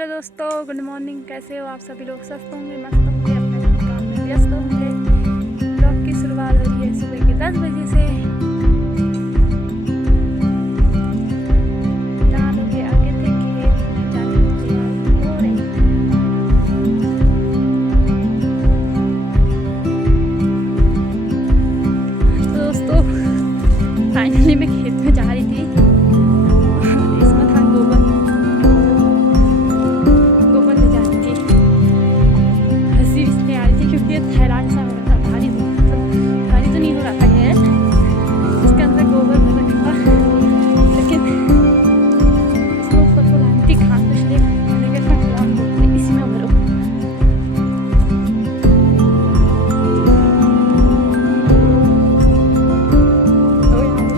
Hello दोस्तों, good morning. कैसे हो आप सभी लोग? स्वस्थ होंगे, मस्त होंगे, अपने अपने काम में व्यस्त होंगे। ब्लॉग की शुरुआत हो रही है सुबह के 10 बजे से। नहा धो के आगे थे खेत में जाने की तैयारी हो रही है। तो दोस्तों, फाइनली मैं खेत में जा रही थी। इसमें था गोबर ले जा रही थी। हंसी इसलिए आ रही थी क्योंकि ये थैलान सा हो रहा था, भारी तो नहीं हो रहा था ये, इसके अंदर गोबर भर रखा था। लेकिन इसमें ऊपर को लानी थी खान तो इसलिए मैंने कहा कौन बोलते इसी में भरो।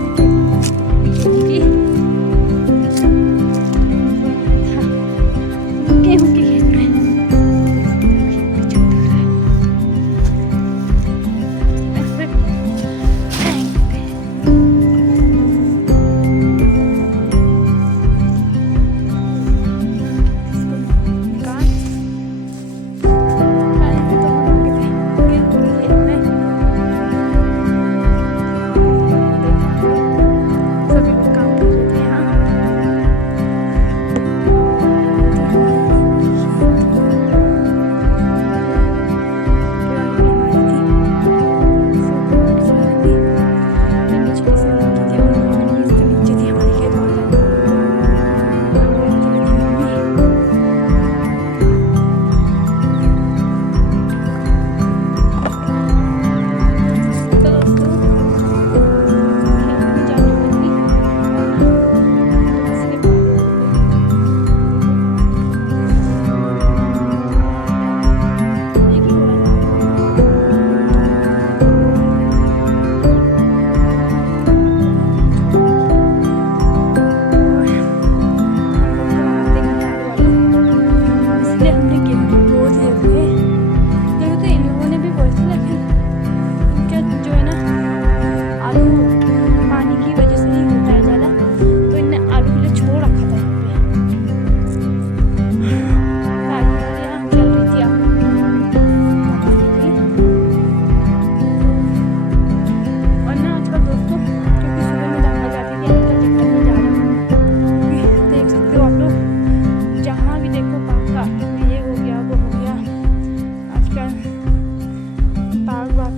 तो यहाँ गेहूँ के खेत में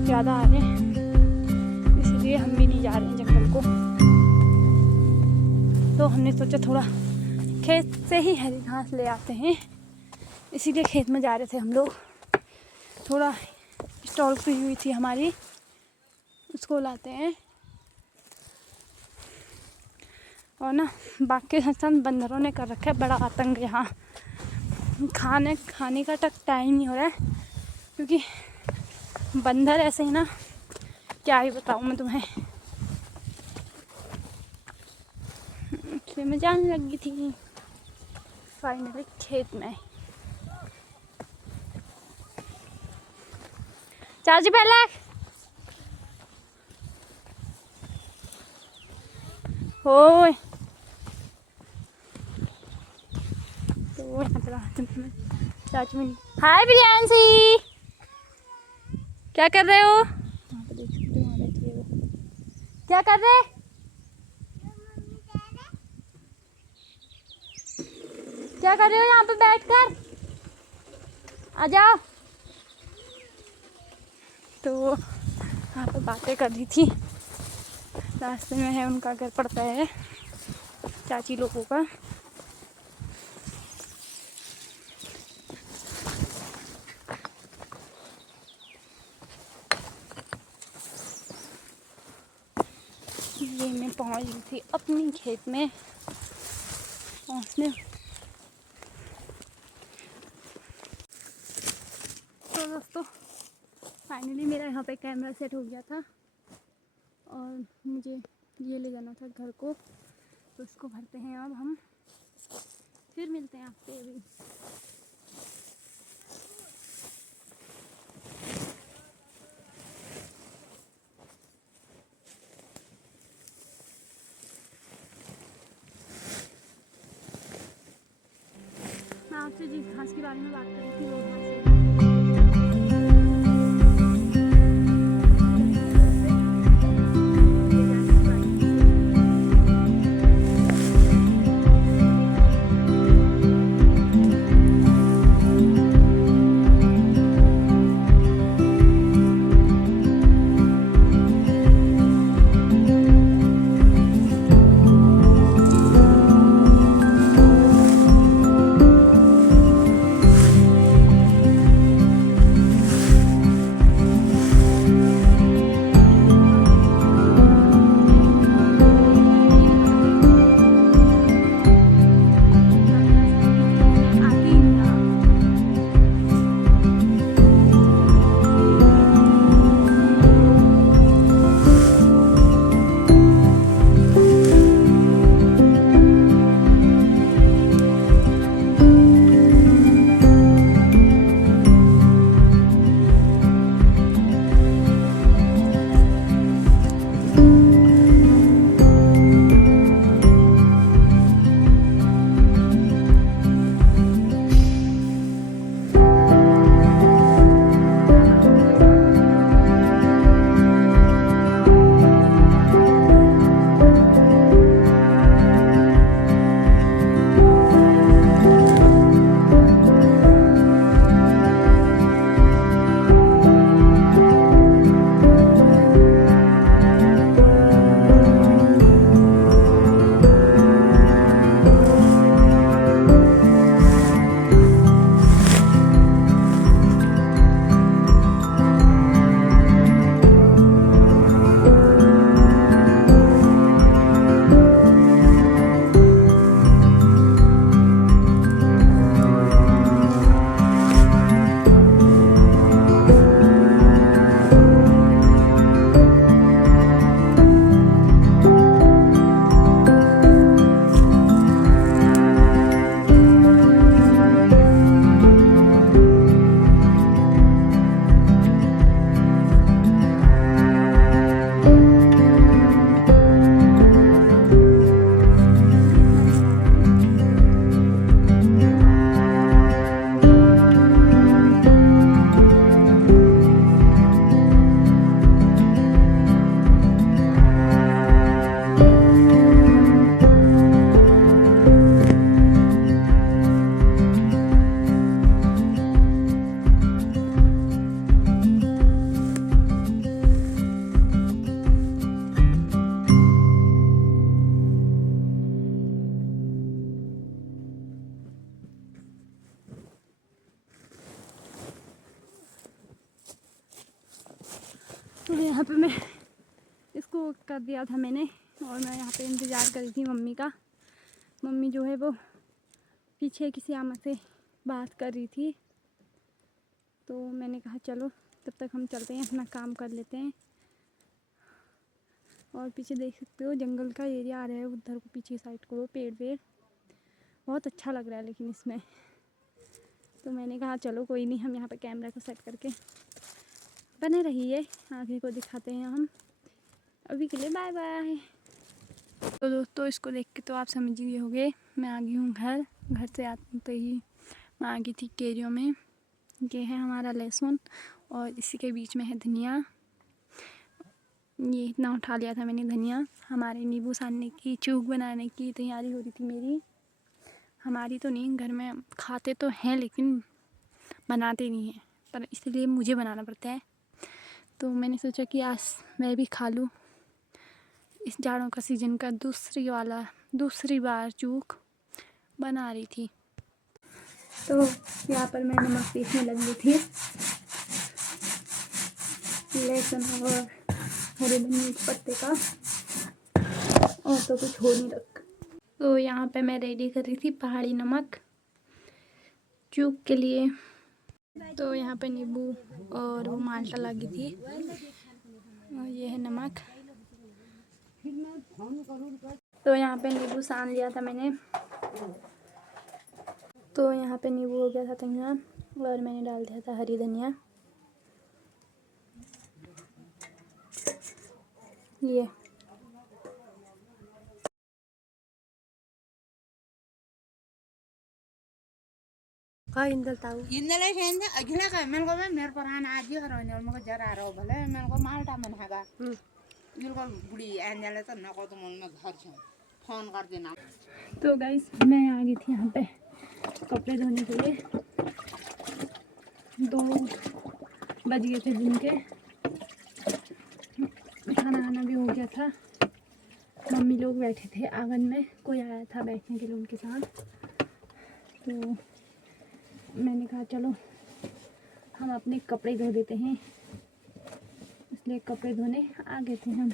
ज़्यादा आ रहे हैं, इसलिए हम भी नहीं जा रहे हैं जंगल को। तो हमने सोचा थोड़ा खेत से ही हरी घास ले आते हैं, इसीलिए खेत में जा रहे थे हम लोग। थोड़ा स्टॉल खुली हुई थी हमारी, उसको लाते हैं। और ना बाकी संग बंदरों ने कर रखा है बड़ा आतंक यहाँ। खाने का तक टाइम नहीं हो रहा है क्योंकि बंदर ऐसे ही ना, क्या ही बताऊँ मैं तुम्हें। इसलिए मैं जाने लगी थी फाइनली खेत में। चाची पहले ओए तो यहाँ पे चाची में। हाय प्रियांशी, क्या कर रहे हो? वहाँ पे देख सकते हो, वहाँ बैठी है वो। क्या कर रहे? क्या कर रहे हो यहाँ पे बैठकर? आ जाओ। तो यहाँ पे बातें कर रही थी। रास्ते में है उनका घर पड़ता है चाची लोगों का। ये मैं पहुंच गई थी अपनी खेत में पहुंचने। तो दोस्तों, फाइनली मेरा यहाँ पे कैमरा सेट हो गया था और मुझे ये ले जाना था घर को, तो उसको भरते हैं अब हम। फिर मिलते हैं आपसे अभी। आपसे जिस घास के बारे में बात कर रही थी वो घास है। तो यहाँ पे मैं इसको कर दिया था मैंने, और मैं यहाँ पे इंतज़ार कर रही थी मम्मी का। मम्मी जो है वो पीछे किसी आमा से बात कर रही थी, तो मैंने कहा चलो तब तक हम चलते हैं, अपना काम कर लेते हैं। और पीछे देख सकते हो जंगल का एरिया आ रहा है उधर को, पीछे साइड को वो पेड़ बहुत अच्छा लग रहा है लेकिन इसमें। तो मैंने कहा चलो कोई नहीं, हम यहाँ पे कैमरा को सेट करके बने रहिए, आगे को दिखाते हैं हम। अभी के लिए बाय बाय। तो दोस्तों इसको देख के तो आप समझ गए होंगे, मैं आ गई हूँ घर से आते ही मैं आ गई थी केरियों में। ये है हमारा लहसुन और इसी के बीच में है धनिया। ये इतना उठा लिया था मैंने धनिया। हमारे नींबू सानने की, चूक बनाने की तैयारी हो रही थी मेरी। हमारी तो नहीं, घर में खाते तो हैं लेकिन बनाते नहीं हैं, पर इसलिए मुझे बनाना पड़ता है। तो मैंने सोचा कि आज मैं भी खा लूँ इस जाड़ों का सीज़न का दूसरी बार चूक बना रही थी। तो यहाँ पर मैं नमक पीसने लगी थी, लहसुन और हरे धनिया के पत्ते का, और तो कुछ हो नहीं रखा। तो यहाँ पे मैं रेडी कर रही थी पहाड़ी नमक चूक के लिए। तो यहाँ पे नींबू और वो माल्टा लगी थी, और ये है नमक। तो यहाँ पे नींबू सान लिया था मैंने। तो यहाँ पे नींबू हो गया था तैयार, और मैंने डाल दिया था हरी धनिया। ये इन्दले सेन अघिला का मेल को मेर पर आना आज ही करो ने मको जरा रो भले मेल को माल्टा मन हैगा इल को बुढ़ी एंजले तो नको तो मन में घर छ फोन कर देना। तो गाइस मैं आ गई थी यहाँ पे कपड़े धोने के लिए। 2 बज गए थे दिन के। खाना आना भी हो गया था। मम्मी लोग बैठे थे आंगन में, कोई आया था बैठने के लिए उनके साथ। तो मैंने कहा चलो हम अपने कपड़े धो देते हैं, इसलिए कपड़े धोने आ गए थे हम।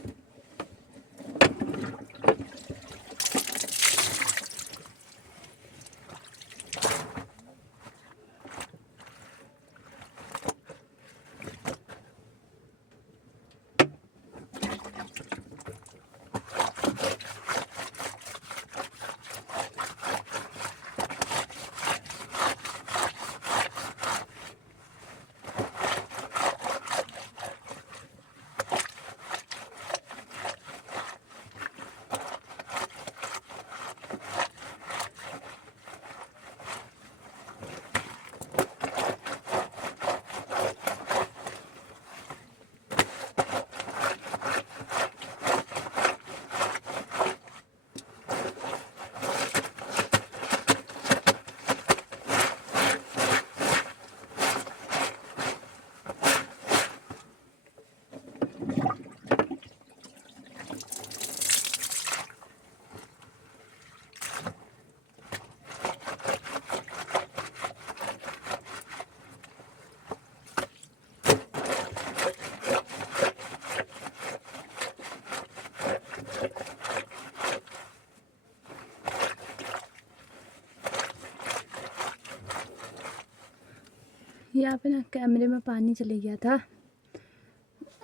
यहाँ पे ना कैमरे में पानी चले गया था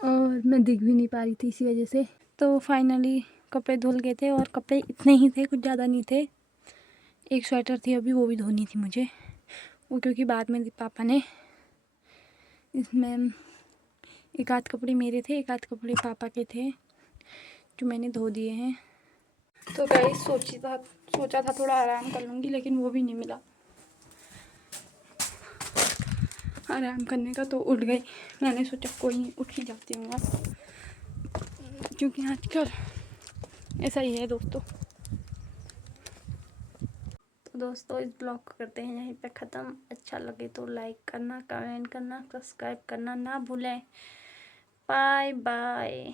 और मैं दिख भी नहीं पा रही थी इसी वजह से। तो फाइनली कपड़े धुल गए थे और कपड़े इतने ही थे, कुछ ज़्यादा नहीं थे। एक स्वेटर थी अभी, वो भी धोनी थी मुझे, वो क्योंकि बाद में पापा ने इसमें एक आध कपड़े मेरे थे, एक आध कपड़े पापा के थे जो मैंने धो दिए हैं। तो गाइस सोचा था थोड़ा आराम कर लूँगी, लेकिन वो भी नहीं मिला आराम करने का। तो उठ गई, मैंने सोचा कोई नहीं, उठ ही जाती हूँ अब, क्योंकि आजकल ऐसा ही है दोस्तों। तो दोस्तों इस ब्लॉग को करते हैं यहीं पे ख़त्म। अच्छा लगे तो लाइक करना, कमेंट करना, सब्सक्राइब करना ना भूलें। Bye bye.